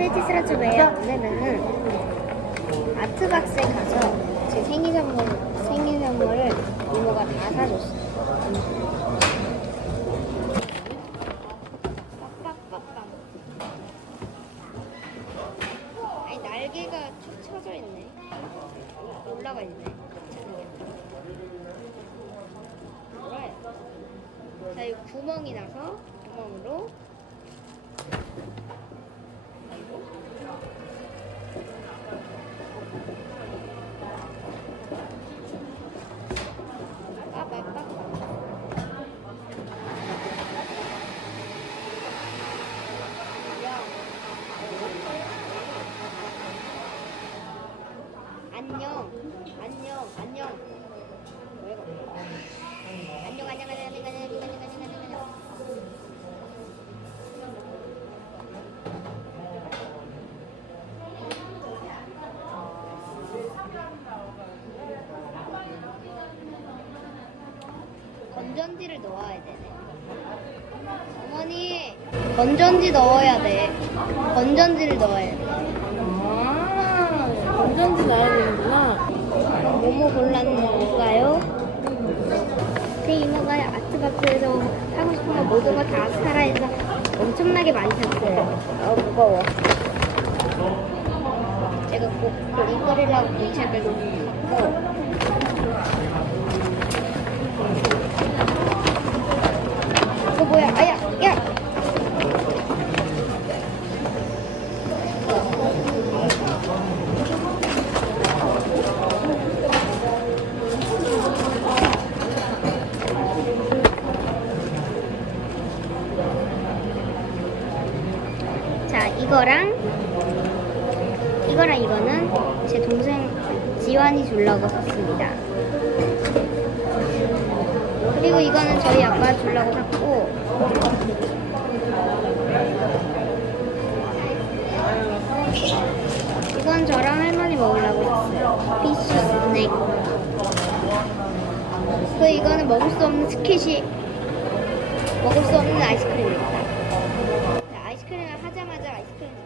스웨티 스라츠베요. 오늘은 아트박스에 가서 제 생일 선물, 생일 선물을 이모가 다 사줬어요. 빡빡빡빡. 아니, 날개가 축 쳐져 있네. 올라가 있네. 자, 이 구멍이 나서 구멍으로 안녕 안녕 안녕, 안녕 안녕 안녕 안녕 안녕 안녕 건전지를 넣어야 되네. 어머니, 건전지 넣어야 돼. 건전지를 넣어야 돼. 아, 건전지 넣어야 되는구나. 뭐뭐 골랐는가요? 제 이모가 아트박스에서 사고 싶은 거 모든 거다 사라해서 엄청나게 많이 샀어요. 어, 무거워. 제가 꼭 이거리라고 이 책을 샀고 자, 이거랑 이거랑 이거는 제 동생 지환이 주려고 샀습니다. 그리고 이거는 저희 아빠 주려고 샀고 이건 저랑 할머니 먹으려고 샀어요. 피쉬 스낵. 그 이거는 먹을 수 없는 스키시 먹을 수 없는 아이스크림입니다. 오자마자 아이스크림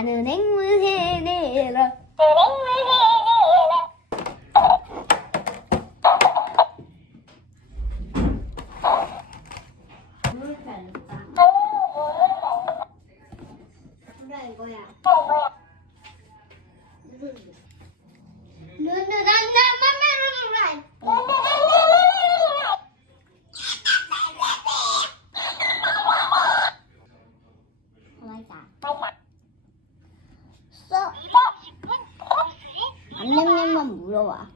나는 행운의 내라 이거야. 누누 난나 Không ạ. 안녕님만 물어봐.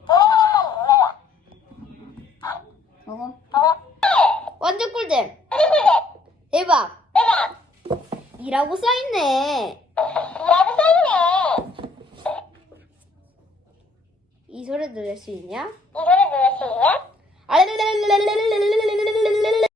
먹어. 완전 꿀잼. 대박. 이라고 써있네. 이 소리 들을 수 있냐? 수